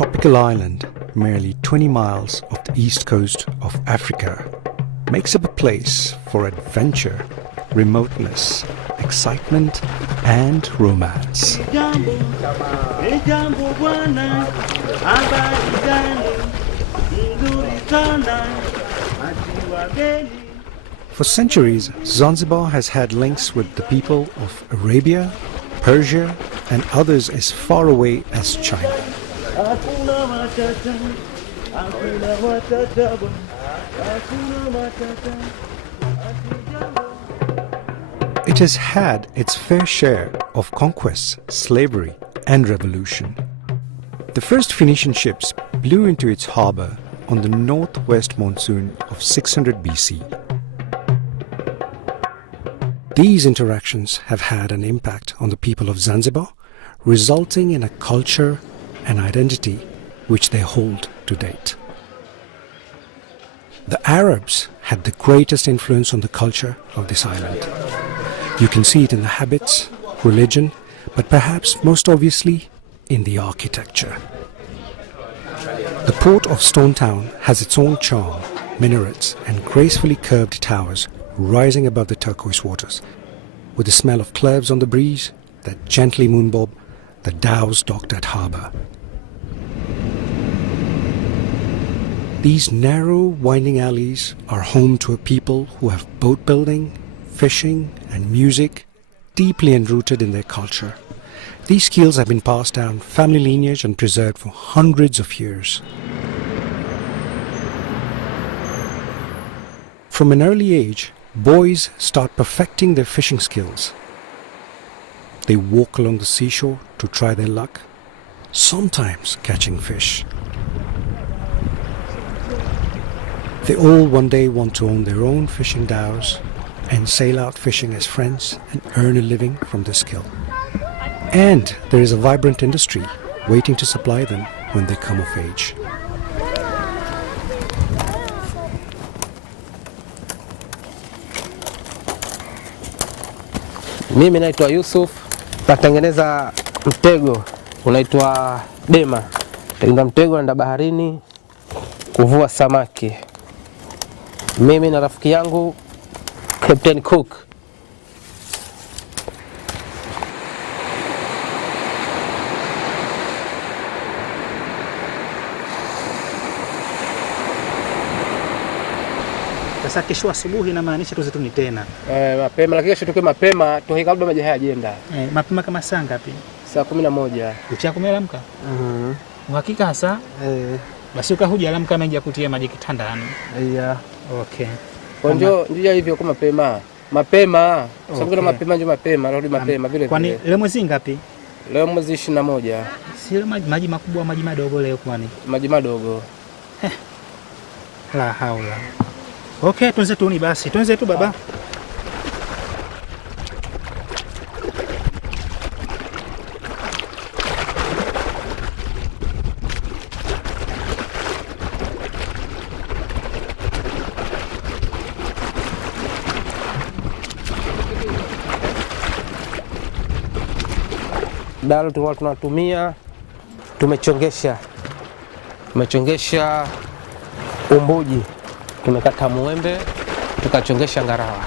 tropical island, merely 20 miles off the east coast of Africa, makes up a place for adventure, remoteness, excitement, and romance. For centuries, Zanzibar has had links with the people of Arabia, Persia, and others as far away as China. It has had its fair share of conquests, slavery, and revolution. The first Phoenician ships blew into its harbour on the northwest monsoon of 600 BC. These interactions have had an impact on the people of Zanzibar, resulting in a culture and identity which they hold to date. The Arabs had the greatest influence on the culture of this island. You can see it in the habits, religion, but perhaps most obviously in the architecture. The port of Stone Town has its own charm, minarets and gracefully curved towers rising above the turquoise waters, with the smell of cloves on the breeze that gently moonbob the dhows docked at harbour. These narrow, winding alleys are home to a people who have boat building, fishing and music deeply enrooted in their culture. These skills have been passed down family lineage and preserved for hundreds of years. From an early age, boys start perfecting their fishing skills. They walk along the seashore to try their luck, sometimes catching fish. They all one day want to own their own fishing dhows and sail out fishing as friends and earn a living from their skill. And there is a vibrant industry waiting to supply them when they come of age. Mimi naitwa Yusuf, natengeneza mtego unaitwa dema. Tengeneza mtego naenda baharini kuvua samaki. Mimi na rafiki yangu Captain Cook. Sasa kesho asubuhi inamaanisha tuzetuni tena. Mapema, lakini kesho tuke mapema, tuwe kabla maji hayajaenda. Mapema kama saa ngapi? Saa 11. Uchakumelamka? Uhakika hasa? Basi ukahujalamka mengi kutia maji kitandani. Yeah. Okay. Kwa ndio hivyo kwa mapema. Mapema. Sababu kuna mapema ndio mapema, rudi mapema vile vile. Kwani leo mwezi ngapi? Leo mwezi 21. Si maji makubwa, maji madogo leo kwani? Maji madogo. La haula. Okay, tuanze tu ni basi. Tuanze tu baba. Dalo tulikuwa tunatumia tumechongesha umbuji, tumekata muembe, tukachongesha ngarawa.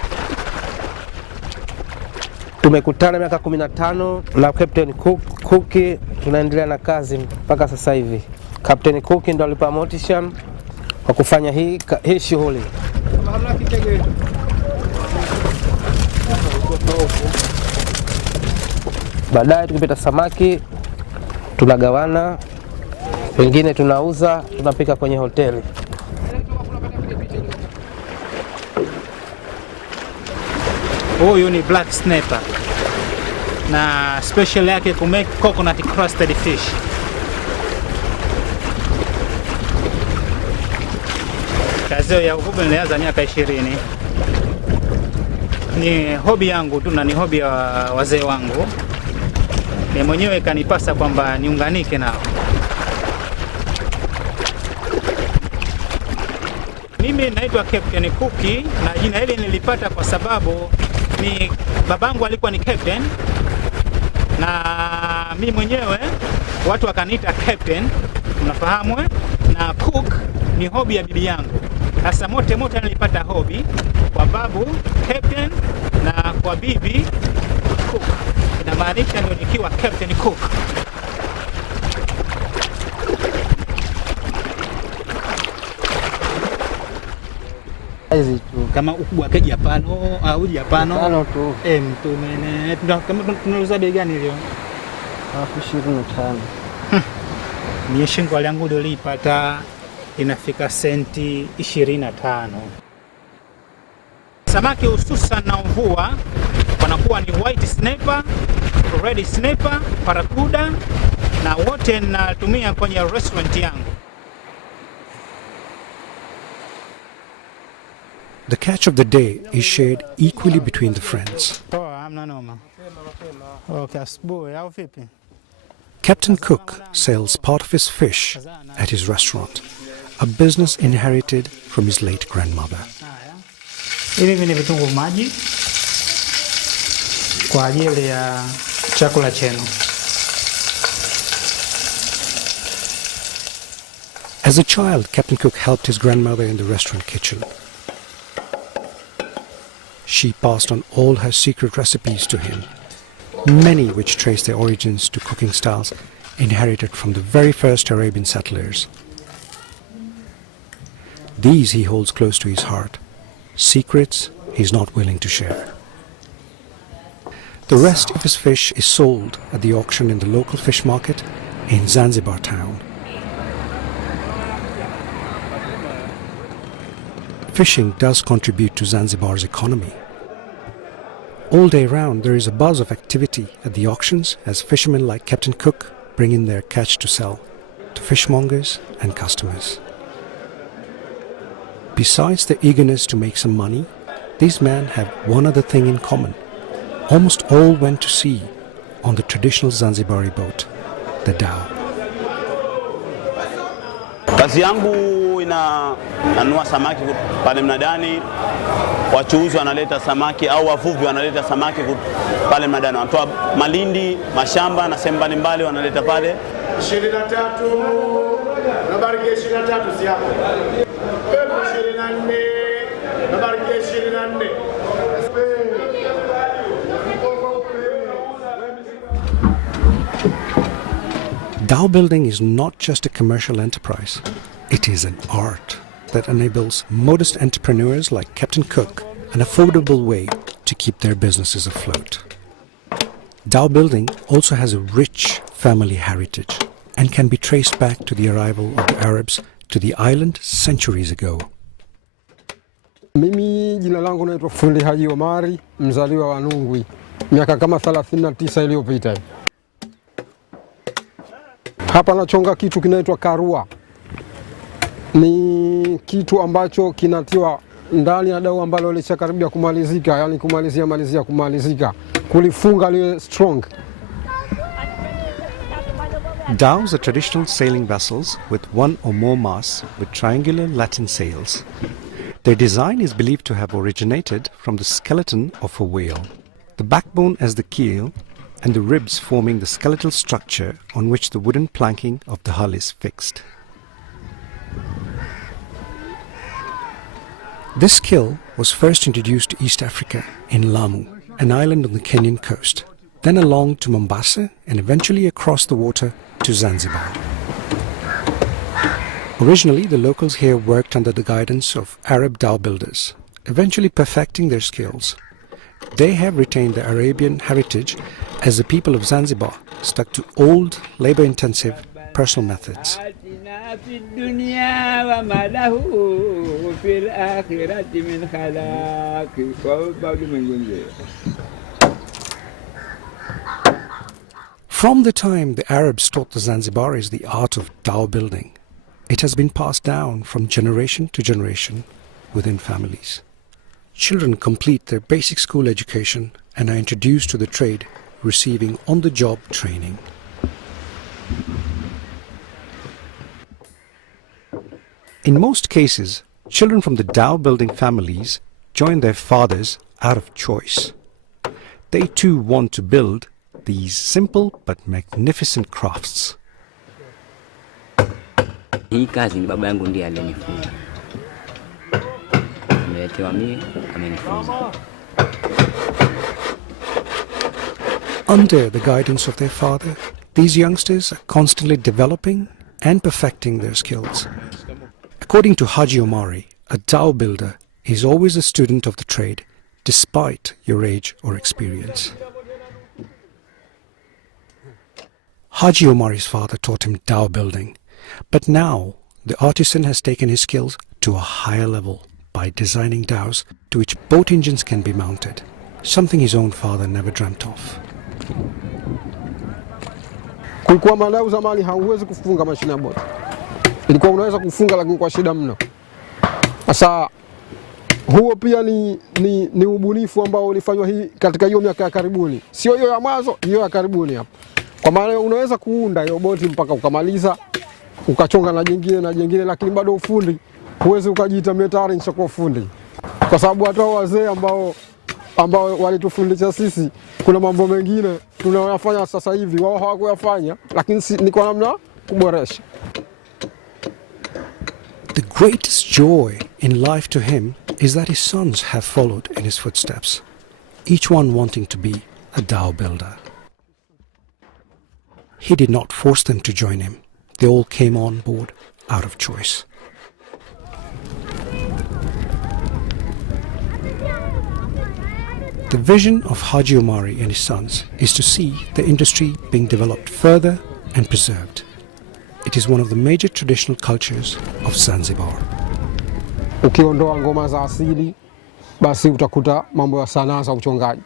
Tumekutana miaka 15 na Captain Cook, tunaendelea na kazi mpaka sasa hivi. Captain Cook ndo alipa motivation kwa kufanya hii shughuli. Baadaye tukipata samaki tunagawana, wengine tunauza, tunapika kwenye hoteli. Huyu ni black snapper na special yake ku make coconut crusted fish. Kazi ya uvuvi nilianza miaka 20. Ni hobby yangu tu na ni hobby ya wazee wangu. Ni mwenyewe kanipasa kwamba niunganike nao. Mimi naitwa Captain Cookie na jina hili nilipata kwa sababu babangu alikuwa ni captain na mimi mwenyewe watu wakaniita captain, unafahamu eh? Na cook ni hobby ya bibi yangu. Sasa mote nilipata hobby kwa babu captain na kwa bibi cook. Inamaanisha ndio nikiwa captain cook. Hizi tu Kama ukubwa ke Japano au Japano. Japano tu. Mtumene. Kama tunauza bei gani leo? 25. Mie shingo yangu ndio nilipata inafika senti 25. Samaki hususan na mvua wanakuwa ni white snapper, red snapper, parakuda na wote natumia kwenye restaurant yangu. The catch of the day is shared equally between the friends. Hamna noma. Okay, asubuhi au vipi? Captain Cook sells part of his fish at his restaurant, a business inherited from his late grandmother. Hivi ni vitunguu maji kwa ajili ya chakula chenu. As a child, Captain Cook helped his grandmother in the restaurant kitchen. She passed on all her secret recipes to him, many which trace their origins to cooking styles inherited from the very first Arabian settlers. These he holds close to his heart, secrets he's not willing to share. The rest of his fish is sold at the auction in the local fish market in Zanzibar town. Fishing does contribute to Zanzibar's economy. All day round there is a buzz of activity at the auctions as fishermen like Captain Cook bring in their catch to sell to fishmongers and customers. Besides the eagerness to make some money, these men have one other thing in common. Almost all went to sea on the traditional Zanzibari boat, the dhow. Kazi yangu inanunua samaki pale mnadani, wachuuzi wanaleta samaki au wavuvi wanaleta samaki pale mnadani. Wanatoa Malindi, mashamba na sehemu mbalimbali wanaleta pale. 23 nabariki 23 si hapo. 24 nabariki 24. Dhow building is not just a commercial enterprise, it is an art that enables modest entrepreneurs like Captain Cook an affordable way to keep their businesses afloat. Dhow building also has a rich family heritage and can be traced back to the arrival of the Arabs to the island centuries ago. Mimi jina langu naitwa Fundi Haji Omari, mzaliwa wa Nungwi, miaka kama 39 iliyopita. Hapa nachonga kitu kinaitwa karua. Ni kitu ambacho kinatiwa ndani ya dau ambalo lishakaribia kumalizika, yani kumalizika. Kulifunga liwe strong. Dhows are traditional sailing vessels with one or more masts with triangular Latin sails. Their design is believed to have originated from the skeleton of a whale, the backbone as the keel, and the ribs forming the skeletal structure on which the wooden planking of the hull is fixed. This skill was first introduced to East Africa in Lamu, an island on the Kenyan coast, then along to Mombasa and eventually across the water to Zanzibar. Originally, the locals here worked under the guidance of Arab dhow builders, eventually perfecting their skills. They have retained their Arabian heritage as the people of Zanzibar stuck to old, labor-intensive personal methods. From the time the Arabs taught the Zanzibaris the art of dhow building, it has been passed down from generation to generation within families. Children complete their basic school education and are introduced to the trade, receiving on-the-job training. In most cases, children from the dhow building families join their fathers out of choice. They too want to build these simple but magnificent crafts Hii kazi ni baba yangu ndiye alinifunza. Ameletewa mimi, amenifunza. Under the guidance of their father, these youngsters are constantly developing and perfecting their skills. According to Haji Omari, a dhow builder is always a student of the trade, despite your age or experience. Haji Omari's father taught him dhow building, but now the artisan has taken his skills to a higher level by designing dhows to which boat engines can be mounted, something his own father never dreamt of. Kulikuwa madau zamani hauwezi kufunga mashine ya boti. Ilikuwa unaweza kufunga lakini kwa shida mno. Sasa huo pia ni ubunifu ambao ulifanywa hii katika hiyo miaka ya karibuni. Sio hiyo ya mwanzo, hiyo ya karibuni hapa. Kwa maana unaweza kuunda hiyo boti mpaka ukamaliza, ukachonga na jingine lakini bado ufundi huwezi ukajiita metari nishakuwa fundi. Kwa sababu hata wazee ambao walitufundisha sisi kuna mambo mengine tunayofanya sasa hivi wao hawakuyafanya, lakini ni kwa namna kuboresha. The greatest joy in life to him is that his sons have followed in his footsteps, each one wanting to be a dhow builder. He did not force them to join him. They all came on board out of choice. The vision of Haji Omari and his sons is to see the industry being developed further and preserved. It is one of the major traditional cultures of Zanzibar. Ukiondoa ngoma za asili, basi utakuta mambo ya sanaa za uchongaji.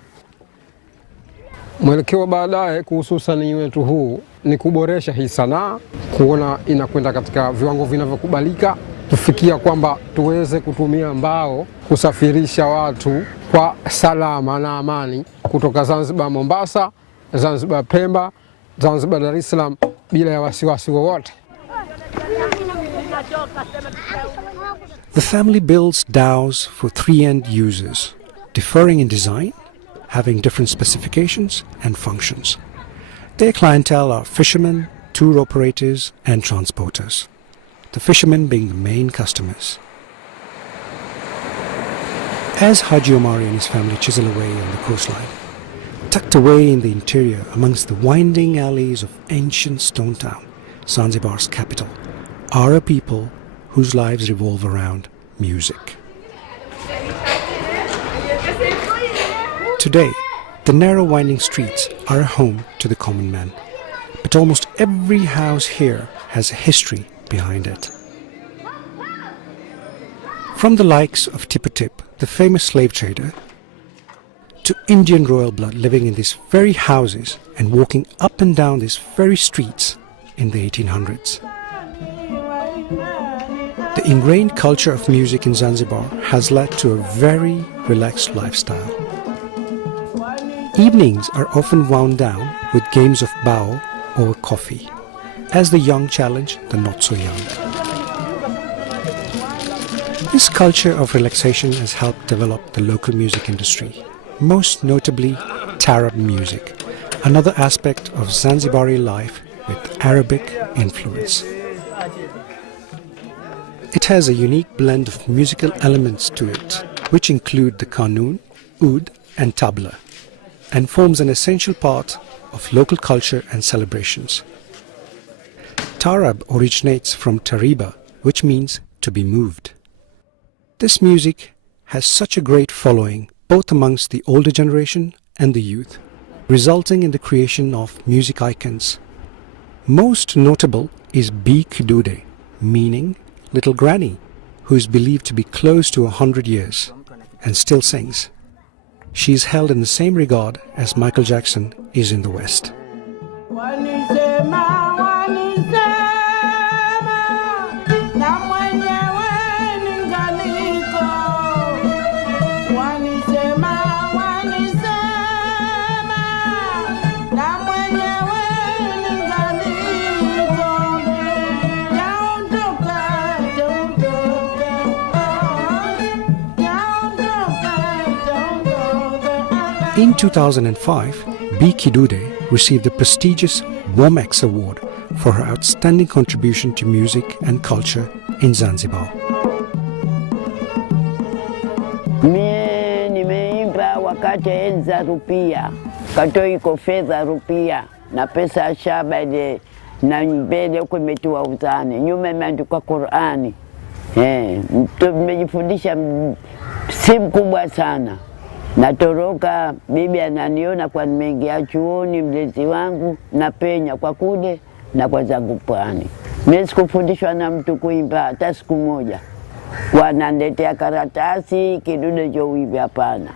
Mwelekeo baadaye kuhusu usanii wetu huu ni kuboresha hii sanaa, kuona inakwenda katika viwango vinavyokubalika, kufikia kwamba tuweze kutumia mbao kusafirisha watu kwa salama na amani kutoka Zanzibar Mombasa, Zanzibar Pemba, Zanzibar Dar es Salaam bila ya wasiwasi wowote. The family builds dhows for 3 end users, differing in design, having different specifications and functions. Their clientele are fishermen, tour operators and transporters, the fishermen being the main customers. As Haji Omari and his family chisel away on the coastline, tucked away in the interior amongst the winding alleys of ancient stone town, Zanzibar's capital, are a people whose lives revolve around music. Today, the narrow winding streets are a home to the common man, but almost every house here has a history behind it. From the likes of Tippu Tip, the famous slave trader, to Indian royal blood living in these very houses and walking up and down these very streets in the 1800s. The ingrained culture of music in Zanzibar has led to a very relaxed lifestyle. Evenings are often wound down with games of bao over coffee, as the young challenge the not so young. This culture of relaxation has helped develop the local music industry, most notably Taarab music, another aspect of Zanzibari life with Arabic influence. It has a unique blend of musical elements to it, which include the qanun, oud and tabla, and forms an essential part of local culture and celebrations. Taarab originates from tariba, which means to be moved. This music has such a great following both amongst the older generation and the youth, resulting in the creation of music icons. Most notable is Bi Kidude, meaning little granny, who is believed to be close to 100 years and still sings. She is held in the same regard as Michael Jackson is in the West. In 2005, Bi Kidude received the prestigious Womex Award for her outstanding contribution to music and culture in Zanzibar. Mie nimeimba wakati enzi za rupia, kato iko fedha rupia na pesa ya shaba ile na mbele huko imetiwa utani, nyuma imeandikwa Qur'ani. Nimejifundisha si mkubwa sana. Natoroka, bibi ananiona kwa nimeingia chuoni, mlezi wangu na penya kwa kule na kwa zangu pwani. Mimi sikufundishwa na mtu kuimba hata siku moja. Kwa naletea karatasi kidude cha uimbe, hapana.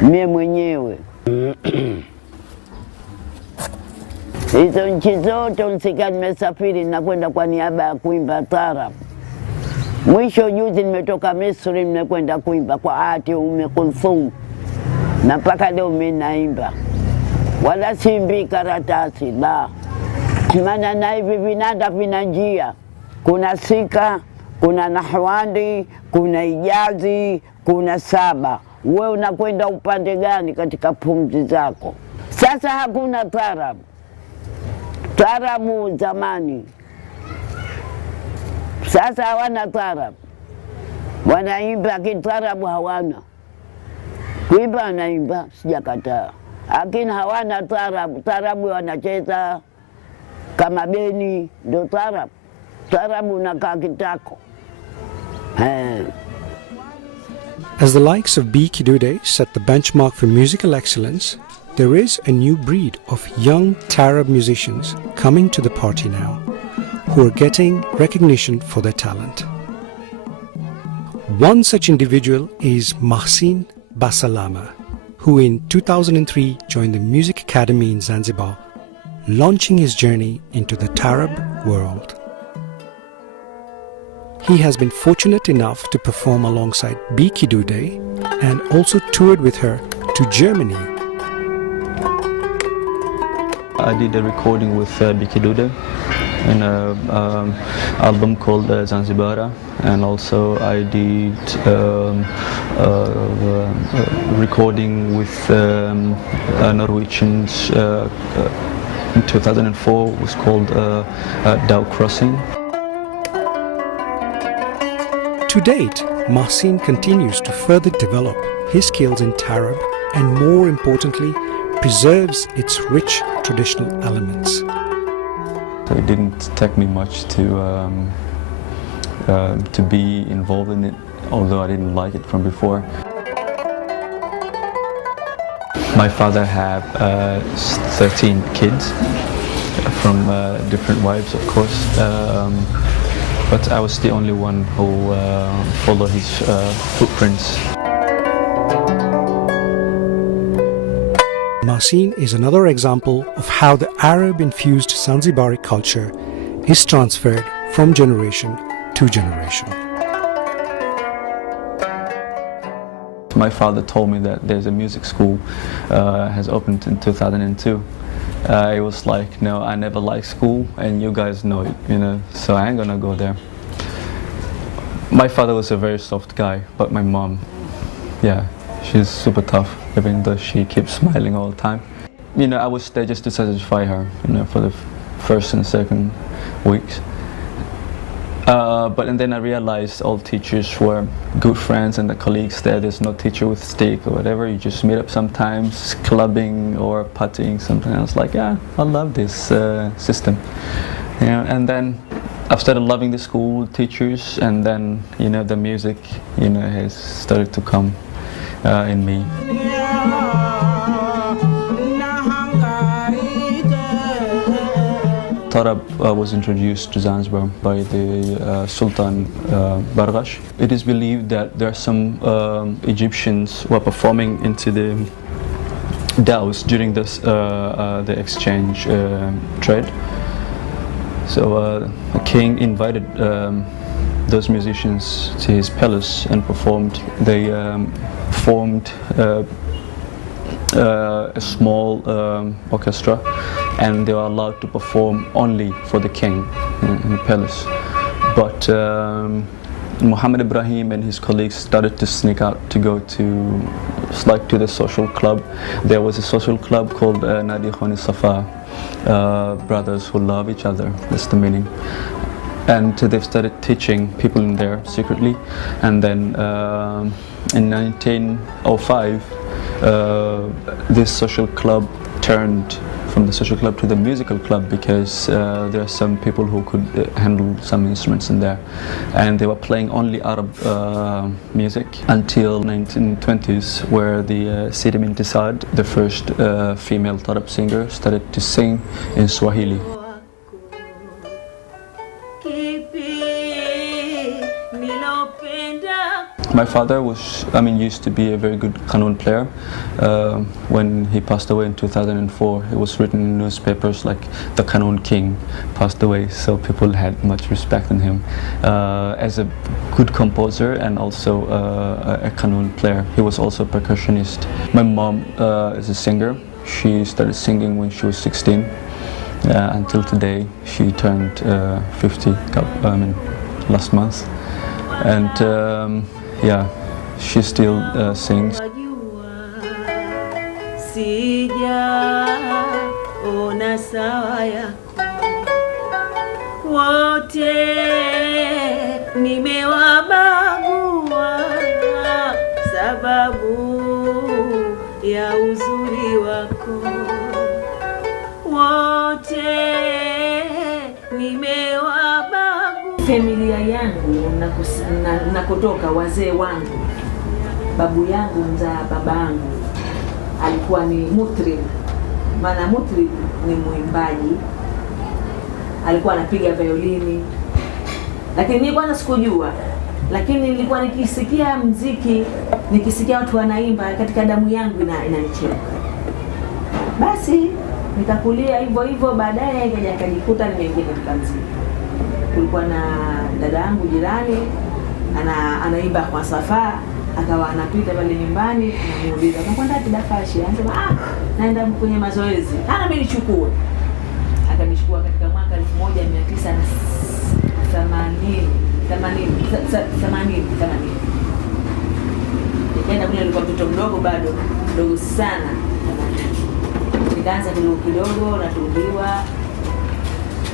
Mimi mwenyewe. Hizo nchi zote unsika nimesafiri na kwenda kwa niaba ya kuimba Taarab. Mwisho juzi nimetoka Misri, nimekwenda kuimba kwa ati Kulthum. Na mpaka leo mimi naimba. Wala simbi karatasi la. Maana na hivi vinanda vina njia. Kuna sika, kuna nahwandi, kuna ijazi, kuna saba. Wewe unakwenda upande gani katika pumzi zako? Sasa hakuna Taarab. Taarabu zamani. Sasa hawana Taarab. Wanaimba kitarabu hawana. Kuimba wanaimba, sijakataa. Lakini hawana Taarab. Taarabu wanacheza kama beni, ndo Taarab. Taarabu unakaa kitako. As the likes of B. Kidude set the benchmark for musical excellence, there is a new breed of young Taarab musicians coming to the party now, who are getting recognition for their talent. One such individual is Mahsin Basalama, who in 2003 joined the Music Academy in Zanzibar, launching his journey into the Taarab world. He has been fortunate enough to perform alongside B. Kidude and also toured with her to Germany. I did a recording with B. Kidude in an album called Zanzibar, and also I did recording with Norwegians in 2004. It was called Dhow Crossing. To date, Mahsin continues to further develop his skills in Taarab and, more importantly, preserves its rich traditional elements. So it didn't take me much to be involved in it, although I didn't like it from before. My father had 13 kids from different wives, of course. But I was the only one who followed his footprints. Mahsin is another example of how the Arab-infused Zanzibari culture is transferred from generation to generation. My father told me that there's a music school has opened in 2002. It was like, no, I never liked school, and you guys know it, you know, so I ain't gonna go there. My father was a very soft guy, but my mom, yeah, she's super tough, even though she keeps smiling all the time. You know, I was there just to satisfy her, you know, for the first and second weeks. And then I realized all teachers were good friends, and the colleagues there's no teacher with stick or whatever. You just meet up sometimes, clubbing or partying, something. I was like, yeah, I love this system. You know, and then I've started loving the school, teachers, and then, you know, the music, you know, has started to come in me. Taarab was introduced to Zanzibar by the Sultan Bargash. It is believed that there are some Egyptians who are performing into the dhows during this, the exchange trade. So a king invited those musicians to his palace and performed. They formed a small orchestra, and they were allowed to perform only for the king in the palace. But Muhammad Ibrahim and his colleagues started to sneak out to go to the social club. There was a social club called Nadi Khoni Safa, brothers who love each other. That's the meaning. And they've started teaching people in there secretly. And then in 1905, this social club turned from the social club to the musical club because there are some people who could handle some instruments in there, and they were playing only Arab music until 1920s, where the Sidi Binti Saad, the first female Taarab singer, started to sing in Swahili. My father was, used to be a very good qanun player. When he passed away in 2004, it was written in newspapers like the Qanun King passed away, so people had much respect in him. As a good composer and also a qanun player. He was also a percussionist. My mom is a singer. She started singing when she was 16. Until today, she turned 50 last month. And yeah, she still sings. Familia yangu nakotoka, wazee wangu, babu yangu mzaa babangu alikuwa ni mutrib. Maana mutrib ni mwimbaji, alikuwa anapiga violini, lakini mimi kwanza sikujua, lakini nilikuwa nikisikia muziki, nikisikia watu wanaimba, katika damu yangu inanichemka. Basi nikakulia hivyo hivyo, baadaye nikajikuta nimeingia katika muziki. Kulikuwa na dada yangu jirani anaimba kwa safa, akawa anapita pale nyumbani, namuuliza unakwenda wapi dafashi? Anasema naenda kwenye mazoezi. Mimi nichukue. Akanichukua katika mwaka 1980. Nikaenda kule, nilikuwa mtoto mdogo, bado mdogo sana. Nikaanza kidogo natundiwa.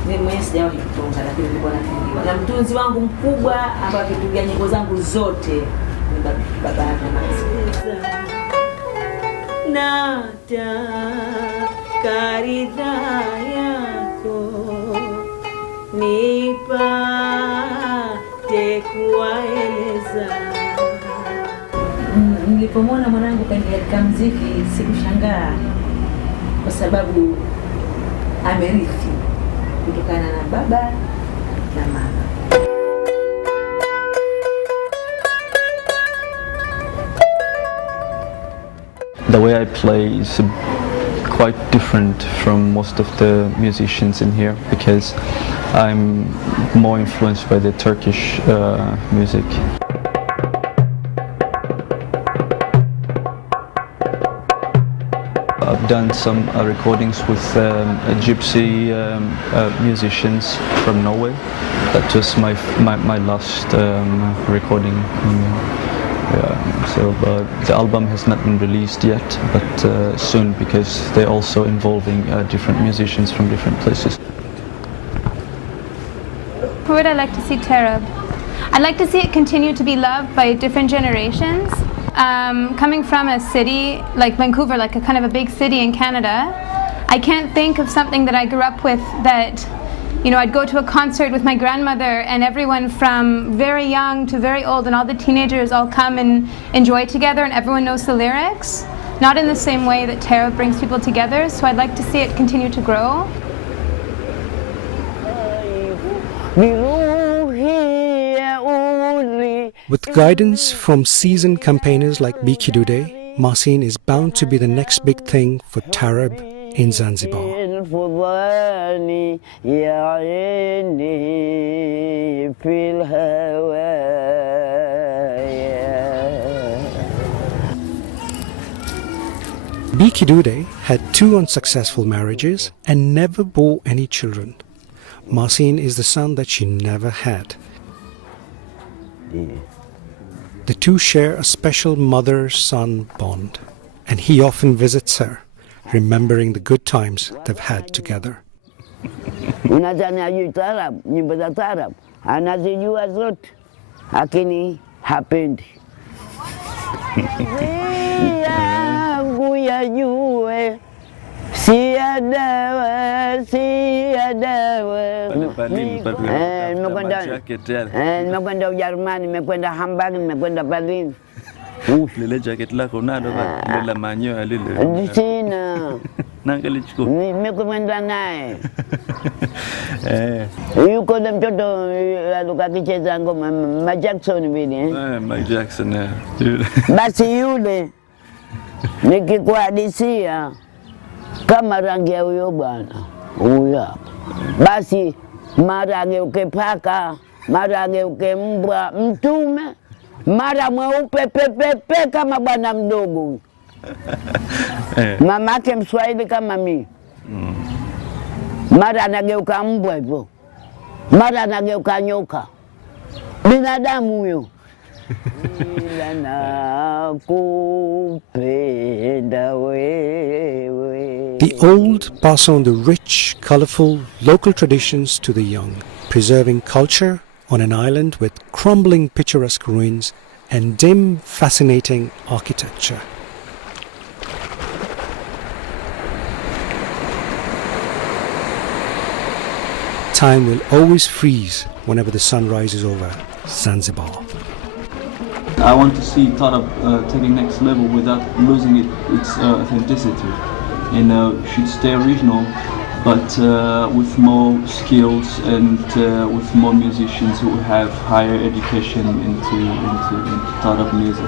Mimi mwenyewe sijawahi kutunga, lakini nilikuwa natundiwa na mtunzi wangu mkubwa ambaye akitungia nyimbo zangu zote ni baba yake. Nataka ridhaa yako nipate kuwaeleza. Nilipomwona mwanangu kaingia katika muziki sikushangaa, kwa sababu amerithi kutokana na baba na mama. The way I play is quite different from most of the musicians in here because I'm more influenced by the Turkish music. I've done some recordings with gypsy musicians from Norway. That was my last recording. So the album has not been released yet, but soon, because they're also involving different musicians from different places. Where would I like to see Taarab? I'd like to see it continue to be loved by different generations. Coming from a city like Vancouver, like a kind of a big city in Canada, I can't think of something that I grew up with that, I'd go to a concert with my grandmother and everyone from very young to very old and all the teenagers all come and enjoy together and everyone knows the lyrics. Not in the same way that Taarab brings people together, so I'd like to see it continue to grow. With guidance from seasoned campaigners like Biki Dude, Masin is bound to be the next big thing for Taarab in Zanzibar. Biki Dude had 2 unsuccessful marriages and never bore any children. Masin is the son that she never had. The two share a special mother-son bond, and he often visits her remembering the good times they've had together. Unadhani hajui taarab, nyimbo za taarab anazijua zote, lakini hapendi. Yangu yajue si ya dawa, si ya dawa. Nimekwenda Ujerumani, nimekwenda Hamburg, nimekwenda Berlin. Lile jacket lako nalo la manyoya lile. Sina. Nangalichukua. Nimekwenda naye. Yuko na mtoto alikuwa akicheza ngoma Mike Jackson vile. Mike Jackson. Basi yule nikikuhadisia kama rangi ya huyo bwana huyo hapa. Basi mara ageuke paka, mara ageuke mbwa mtume, mara mweupe pepepe kama bwana mdogo. Mamake Mswahili kama mimi. Mara anageuka mbwa hivyo, mara anageuka nyoka. Binadamu huyo. Ila nakupenda wewe. The old pass on the rich, colorful local traditions to the young, preserving culture on an island with crumbling picturesque ruins and dim, fascinating architecture. Time will always freeze whenever the sun rises over Zanzibar. I want to see Taarab taking next level without losing its authenticity. You know, it should stay original, but with more skills and with more musicians who have higher education into Taarab music.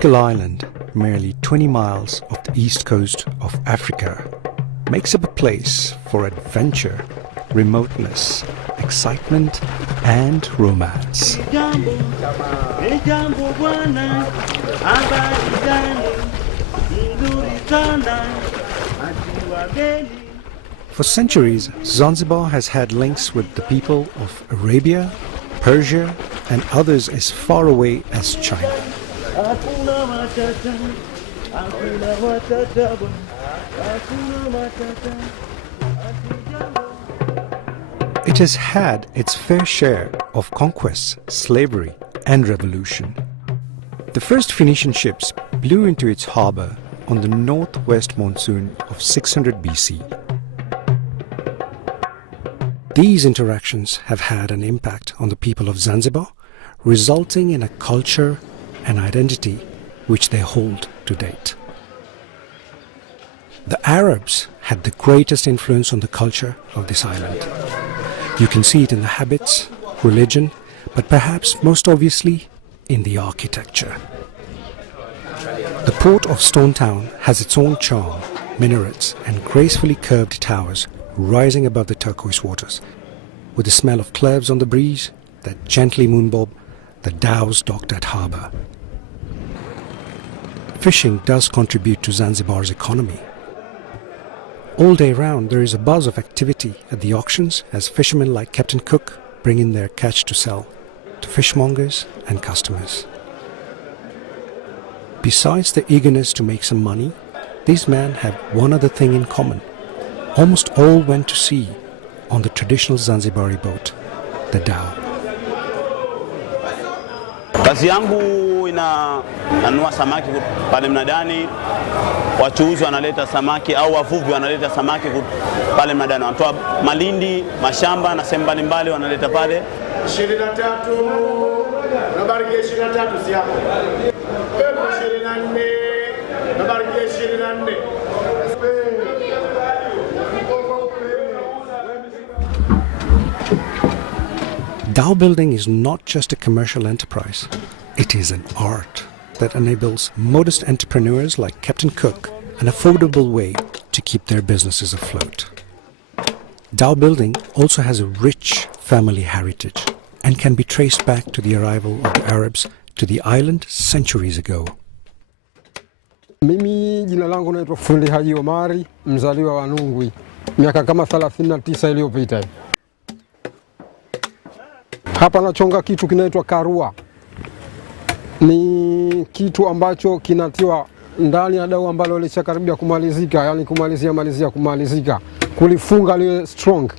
tropical island, merely 20 miles off the east coast of Africa, makes up a place for adventure, remoteness, excitement, and romance. For centuries, Zanzibar has had links with the people of Arabia, Persia, and others as far away as China. It has had its fair share of conquests, slavery, and revolution. The first Phoenician ships blew into its harbour on the northwest monsoon of 600 BC. These interactions have had an impact on the people of Zanzibar, resulting in a culture and identity which they hold to date. The Arabs had the greatest influence on the culture of this island. You can see it in the habits, religion, but perhaps most obviously in the architecture. The port of Stone Town has its own charm, minarets and gracefully curved towers rising above the turquoise waters, with the smell of cloves on the breeze that gently moonbob the dhows docked at harbour. Fishing does contribute to Zanzibar's economy. All day round there is a buzz of activity at the auctions as fishermen like Captain Cook bring in their catch to sell to fishmongers and customers. Besides the eagerness to make some money, these men have one other thing in common. Almost all went to sea on the traditional Zanzibari boat, the dhow. Kazi yangu inanunua samaki pale mnadani, wachuuzi wanaleta samaki au wavuvi wanaleta samaki pale mnadani, wanatoa Malindi, mashamba na sehemu mbalimbali wanaleta pale. 23 nambari 23 si hapo. 24 nambari 24. Dhow building is not just a commercial enterprise, it is an art that enables modest entrepreneurs like Captain Cook an affordable way to keep their businesses afloat. Dhow building also has a rich family heritage and can be traced back to the arrival of the Arabs to the island centuries ago. Mimi jina langu naitwa Fundi Haji Omari, mzaliwa wa Nungwi, miaka kama 39 iliyopita. Hapa nachonga kitu kinaitwa karua. Ni kitu ambacho kinatiwa ndani ya dau ambalo lishakaribia kumalizika, yani kumalizika. Kulifunga liwe strong.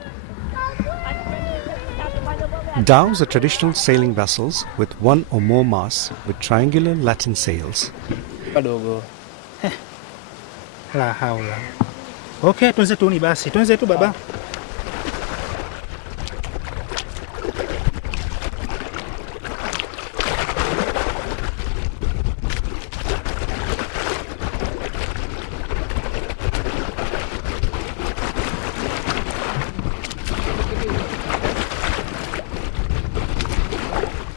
Dhows are traditional sailing vessels with one or more masts with triangular Latin sails. Padogo. La haula. Okay, tuanze tu ni basi. Tuanze tu baba.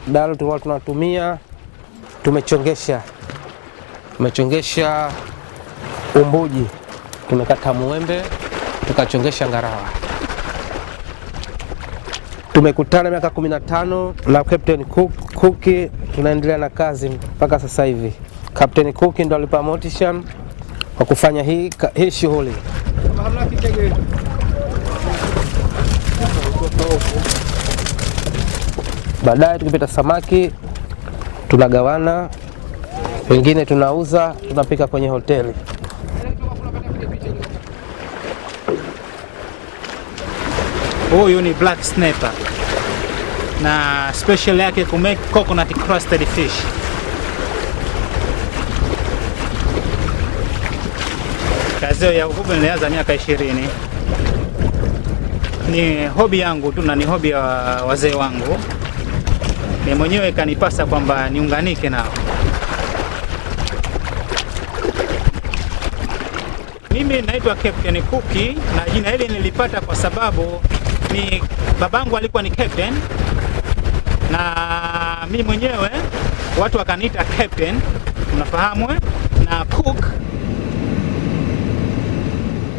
Dalo tulikuwa tunatumia, tumechongesha umbuji, tumekata muembe, tukachongesha ngarawa. Tumekutana miaka 15 na Captain Cook, tunaendelea na kazi mpaka sasa hivi. Captain Cook ndo alipa motivation kwa kufanya hii shughuli. Baadaye tukipata samaki tunagawana, wengine tunauza, tunapika kwenye hoteli. Huyu ni black snapper na special yake kumake coconut crusted fish. Kazi ya uvuvi nilianza miaka 20. Ni hobi yangu tu na ni hobi ya wazee wangu. Mimi mwenyewe kanipasa kwamba niunganike nao. Mimi naitwa Captain Cookie na jina hili nilipata kwa sababu ni babangu alikuwa ni captain na mimi mwenyewe watu wakaniita captain unafahamu na cook.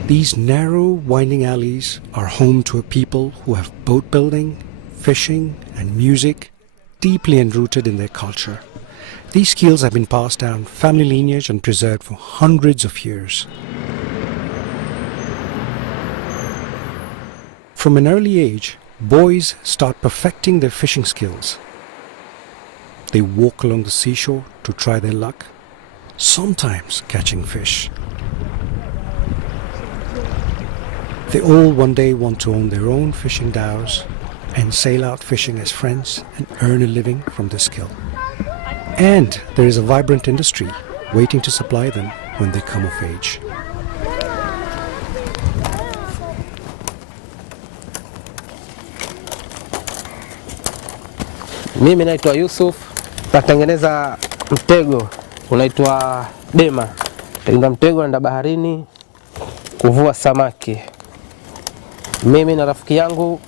These narrow, winding alleys are home to a people who have boat building, fishing and music deeply enrooted in their culture. These skills have been passed down family lineage and preserved for hundreds of years. From an early age, boys start perfecting their fishing skills. They walk along the seashore to try their luck, sometimes catching fish. They all one day want to own their own fishing dhows and sail out fishing as friends and earn a living from their skill. And there is a vibrant industry waiting to supply them when they come of age. Mimi naitwa Yusuf, natengeneza mtego unaitwa dema. Tengeneza mtego naenda baharini kuvua samaki. Mimi na rafiki yangu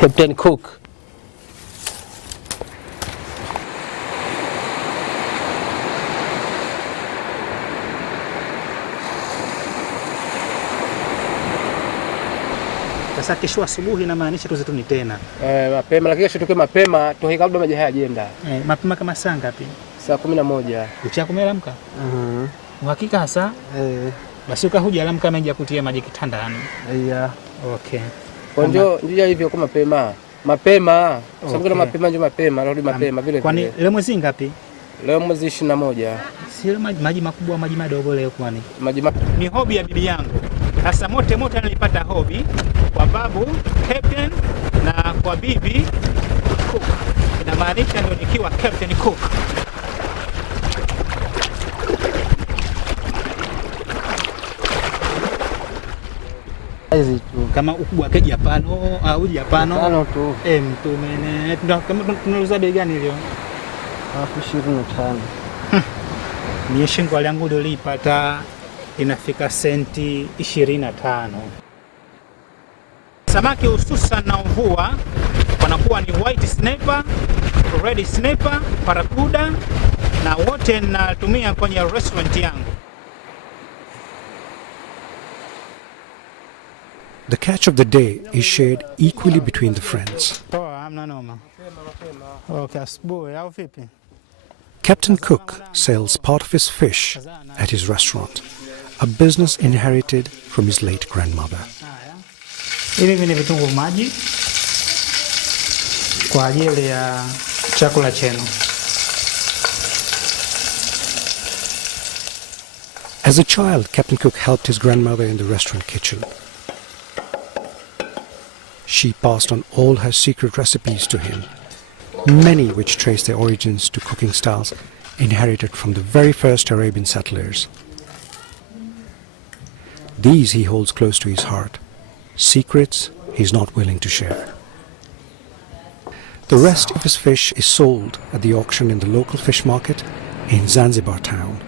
Captain Cook. Sasa kesho asubuhi inamaanisha tuzituni tena. Mapema, lakini kesho tuke mapema, tuhe kabla maji hayajenda. Mapema kama saa ngapi? Saa 11. Ucha kumelamka? Uhakika hasa? Basi ukahuja alamka maji kutia maji kitandani. Yeah. Okay. Kwa ndio hivyo kwa mapema. Mapema. Sababu kuna mapema ndio mapema, rudi mapema vile vile. Kwani leo mwezi ngapi? Leo mwezi 21. Sio maji makubwa, maji madogo leo kwani? Ni hobi ya bibi yangu. Sasa mote nilipata hobi kwa babu Captain na kwa bibi Cook. Inamaanisha ndio nikiwa Captain Cook. Hizi tu kama ukubwa keji Japano au Japano. Japano tu. Mtumene ndio kama tunauza bei gani leo? 25. Mimi shingo yangu ndio lipata inafika senti 25. Samaki hususan na mvua wanakuwa ni white snapper, red snapper, parakuda na wote natumia kwenye restaurant yangu. The catch of the day is shared equally between the friends. Captain Cook sells part of his fish at his restaurant, a business inherited from his late grandmother. Hivi ni vitunguu maji kwa ajili ya chakula chenu. As a child, Captain Cook helped his grandmother in the restaurant kitchen. She passed on all her secret recipes to him, many which trace their origins to cooking styles inherited from the very first Arabian settlers. These he holds close to his heart, secrets he's not willing to share. The rest of his fish is sold at the auction in the local fish market in Zanzibar town.